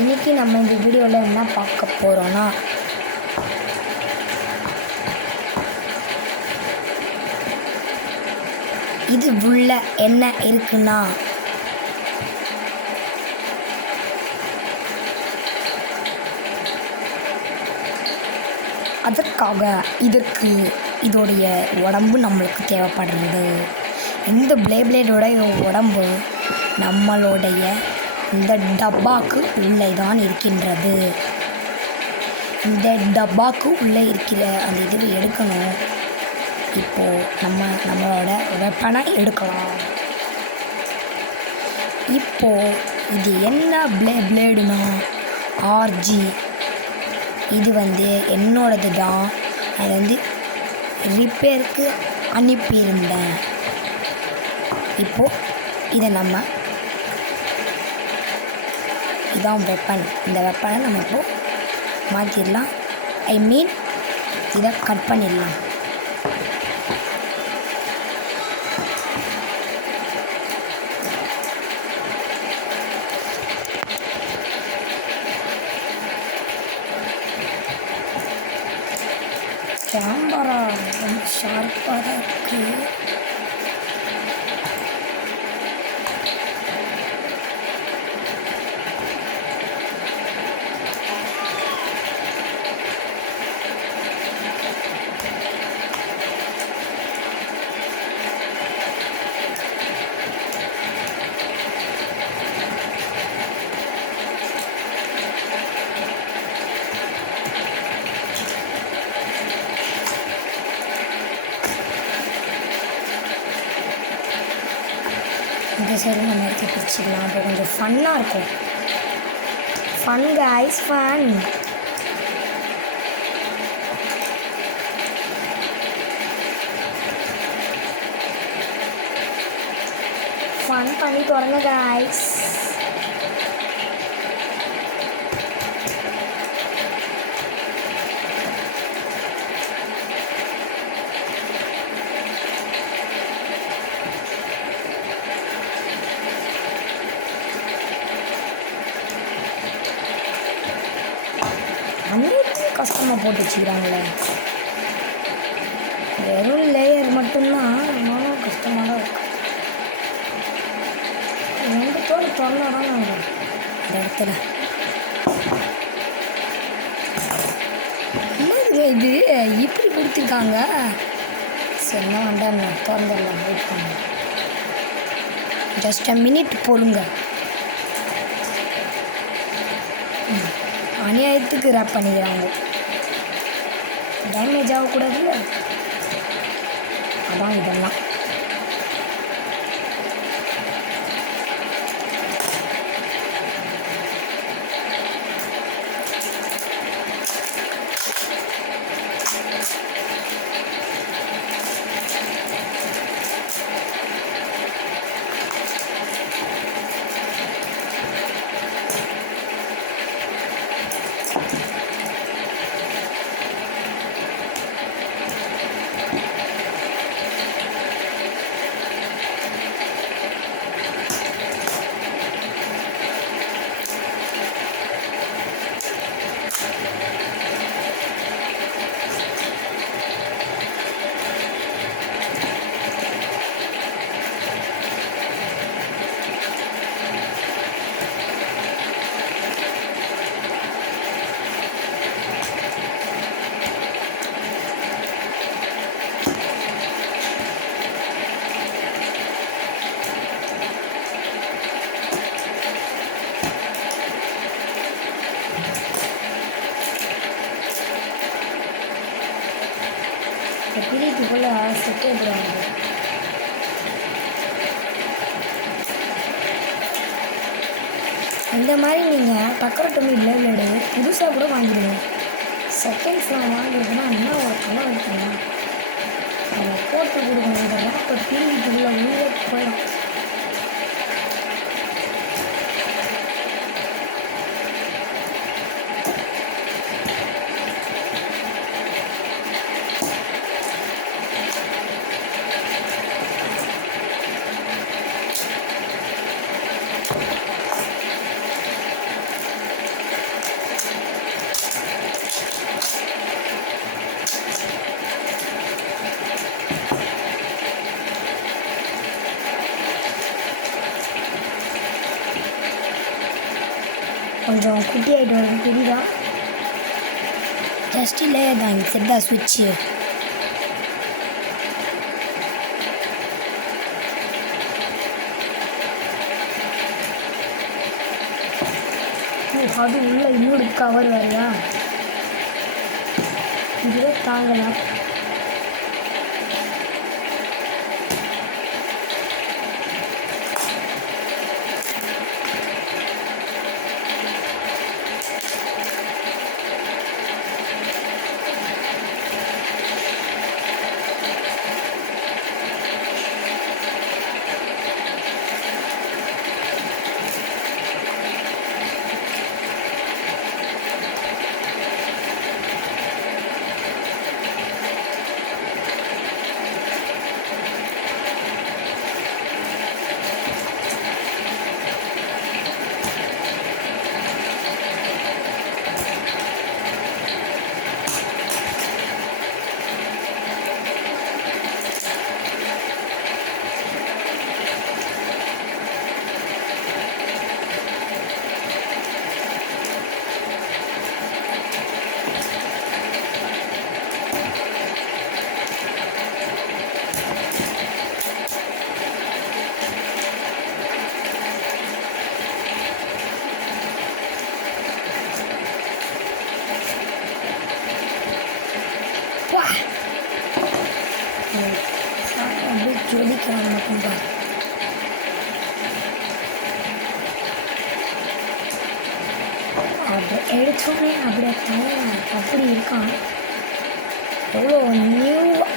இன்றைக்கி நம்ம இந்த வீடியோவில் என்ன பார்க்க போகிறோன்னா இது உள்ள என்ன இருக்குன்னா இதற்கு இதோடைய உடம்பு நம்மளுக்கு தேவைப்படுறது. இந்த பிளேடோடைய உடம்பு நம்மளுடைய இந்த டப்பாக்கு உள்ளே தான் இருக்கின்றது. இந்த டப்பாக்கு உள்ளே இருக்கிற அந்த இது எடுக்கணும். இப்போது நம்மளோட வெப்பனை எடுக்கலாம். இப்போது இது என்ன பிளேடுனா ஆர்ஜி. இது என்னோடது தான். அது ரிப்பேருக்கு அனுப்பியிருந்தேன். இப்போது இதை இதான் வெப்பன். இந்த வெப்பனை நம்ம இப்போது மாற்றிடலாம். இதை கட் பண்ணிடலாம். கேமரா ரொம்ப ஷார்ப்பாக தான் இருக்குது. இந்த சைடு நம்ம எடுத்து பிடிச்சிக்கலாம். அப்போ கொஞ்சம் ஃபன்னாக இருக்கும். Fun guys, fun. ஃபன் பண்ணி தொடங்க கைஸ். அனைத்தும் கஷ்டமாக போட்டு வச்சுக்கிறாங்களே. வெறும் லேயர் மட்டும்தான் ரொம்ப கஷ்டமாக தான் இருக்கும். ரெண்டு தோல் திறந்தாதான் வரும் இந்த இடத்துல. என்னது இது இப்படி கொடுத்துருக்காங்க? சரி, என்ன வேண்டாம், திறந்துடலாம். வெயிட் பண்ண ஜஸ்ட் அ மினிட் பொறுங்க. அநியாயத்துக்கு ரேப் பண்ணிக்கிறாங்க. டேமேஜ் ஆகக்கூடாதுல்ல, அதான் இதெல்லாம். பிடிக்குள்ள செட்டே போடுவாங்க. இந்த மாதிரி நீங்கள் டக்கரட்டமி பிளேடு புதுசாக கூட வாங்கிடுங்க. செகண்ட்ஸ்லாம் வாங்கிருக்குன்னா இன்னும் ஒரு கலர் இருக்குங்க. அதை போட்டு கொடுக்கணும். இந்த ரேப்பை பிடிக்குள்ள உள்ளே போயிடும். கொஞ்சம் குட்டி ஆகிட்டு வருது தெரியுதா? ஜஸ்ட் இல்லை தான் இங்கே தெரிதா ஸ்விட்சு. அது உள்ள இன்னொரு கவர் வேறையா? இதுவே தாங்கலாம். அப்படியே ஜொலிக்கிறாங்க மட்டும்தான். அப்படி எடுத்தோடனே அப்படியே தனியாக அப்படி இருக்கான். எவ்வளோ நியூவாக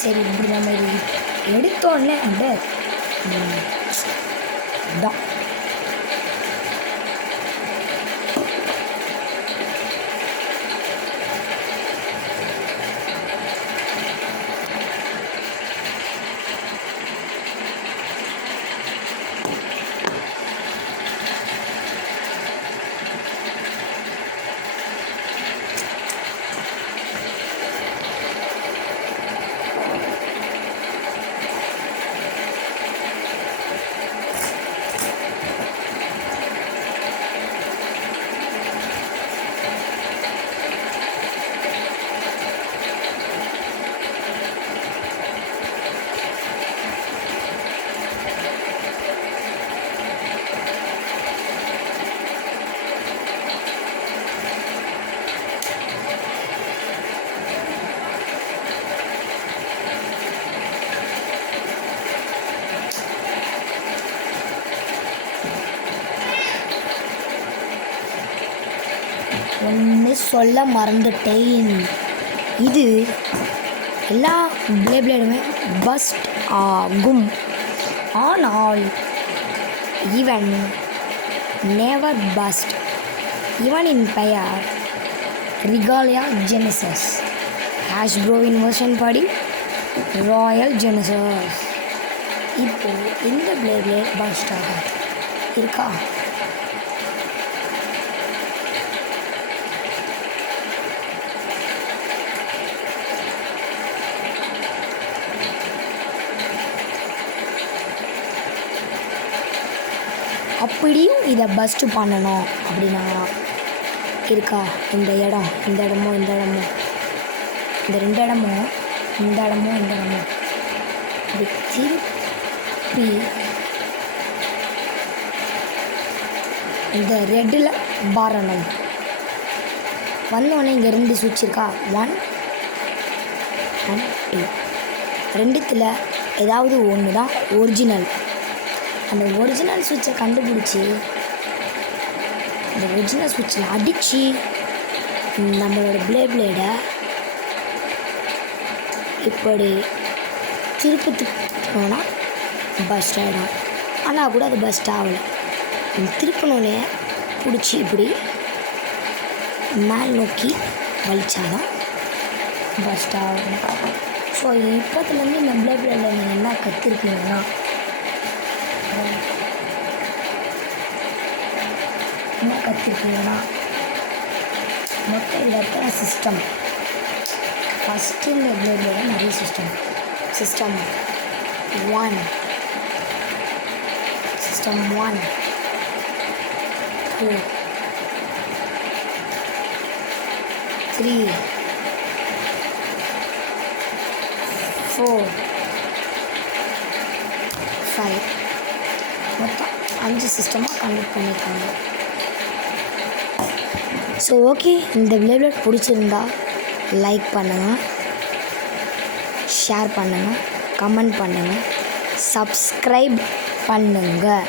சரி இப்படி நம்ம இது எடுத்தோடனே அப்படியே தான் ஒன்று சொல்ல மறந்துட்டேன். இது எல்லா பிளேடுமே பஸ்ட் ஆகும். ஆனால் இவன் நெவர் பஸ்ட். இவனின் பெயர் ரிகாலியா ஜெனசஸ். ஹாஸ்ப்ரோவின் வெர்ஷன் படி ராயல் ஜெனசஸ். இப்போது இந்த பிளேட்லே பஸ்ட் ஆகும் இருக்கா? அப்படியும் இதை பஸ்ட்டு பண்ணணும் அப்படின்னா இருக்கா? இந்த இடமும் இந்த இடமும் இந்த ரெண்டு இடமும் இந்த இடமும் இப்படி திருப்பி இந்த ரெட்டில் வரணும். வந்தோடனே இங்கே 2 சுவிட்ச் இருக்கா? 1 and 2. ரெண்டுத்தில் ஏதாவது ஒன்று தான் ஒரிஜினல். அந்த ஒரிஜினல் சுவிட்சை கண்டுபிடிச்சி அந்த ஒரிஜினல் சுவிட்சில் அடித்து நம்மளோட பிளேடை இப்படி திருப்பத்துனா பஸ்ட் ஆகிடும். ஆனால் கூட அது பஸ்ட் ஆகலை. திருப்பினோடனே பிடிச்சி இப்படி மேல் நோக்கி வலிச்சாதான் பஸ்ட் ஆகும். ஸோ இப்போத்துலேருந்து இந்த பிளேடில் நீங்கள் என்ன கற்றுருக்கீங்கன்னா மொத்தம் இதில் எத்தனை சிஸ்டம் ஃபஸ்ட்டு இந்த பிளேடோட நிறைய சிஸ்டம் 1 சிஸ்டம் 1 2 3 4 5 மொத்தம் 5 சிஸ்டமாக கண்டக்ட் பண்ணியிருக்காங்க. ஸோ ஓகே, இந்த பிளேட் பிடிச்சிருந்தா லைக் பண்ணுங்கள், ஷேர் பண்ணுங்கள், கமெண்ட் பண்ணுங்கள், சப்ஸ்கிரைப் பண்ணுங்கள்.